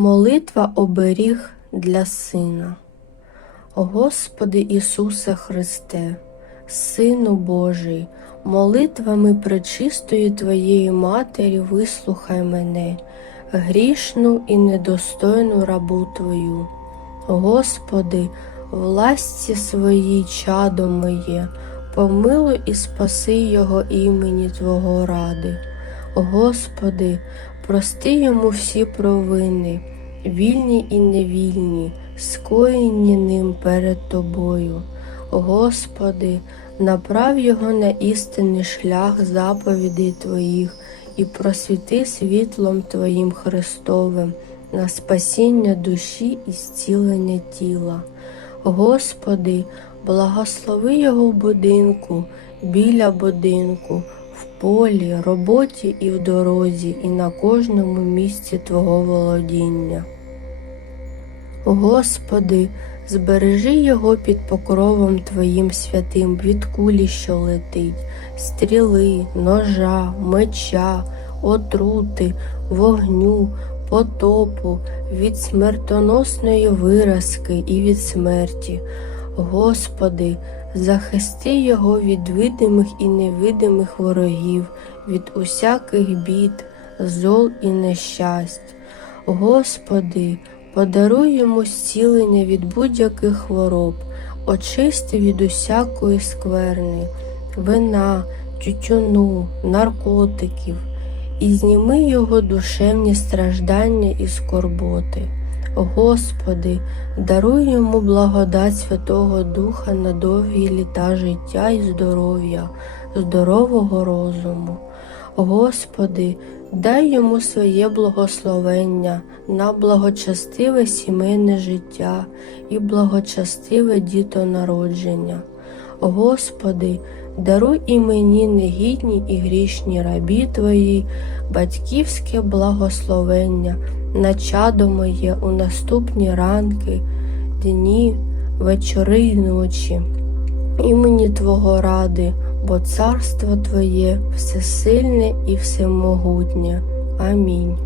Молитва оберіг для сина. Господи Ісусе Христе, Сину Божий, молитвами пречистої Твоєї Матері вислухай мене, грішну і недостойну рабу Твою. Господи, в ласці своїй чадо моє, помилуй і спаси Його імені Твого ради. Господи, прости йому всі провини, вільні і невільні, скоєні ним перед Тобою. Господи, направ його на істинний шлях заповідей Твоїх і просвіти світлом Твоїм Христовим на спасіння душі і зцілення тіла. Господи, благослови його будинку, біля будинку, в полі, роботі і в дорозі, і на кожному місці Твого володіння. Господи, збережи його під покровом Твоїм святим від кулі, що летить, стріли, ножа, меча, отрути, вогню, потопу, від смертоносної виразки і від смерті. Господи, захисти його від видимих і невидимих ворогів, від усяких бід, зол і нещасть. Господи, подаруй йому зцілення від будь-яких хвороб, очисти від усякої скверни, вина, тютюну, наркотиків, і зніми його душевні страждання і скорботи. Господи, даруй йому благодать Святого Духа на довгі літа життя і здоров'я, здорового розуму. Господи, дай йому своє благословення на благочастиве сімейне життя і благочестиве дітонародження. Господи, даруй і мені негідні і грішні рабі Твої, батьківське благословення на чадо моє у наступні ранки, дні, вечори й ночі. Імені Твого ради, бо царство Твоє всесильне і всемогутнє. Амінь.